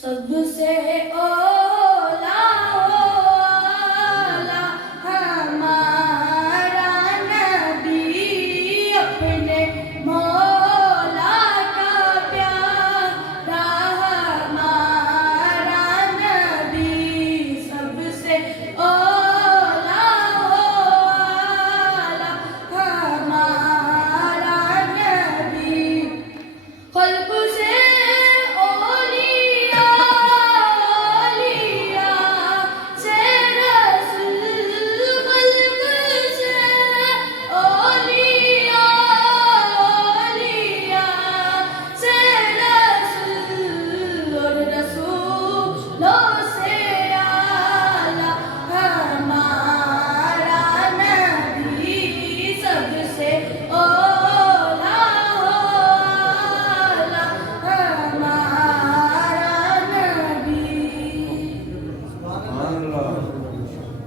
سب سے اولا والا ہمارا نبی، اپنے مولا کا پیارا ہمارا نبی، سب سے اولا والا ہمارا نبی، خلق سے Allah.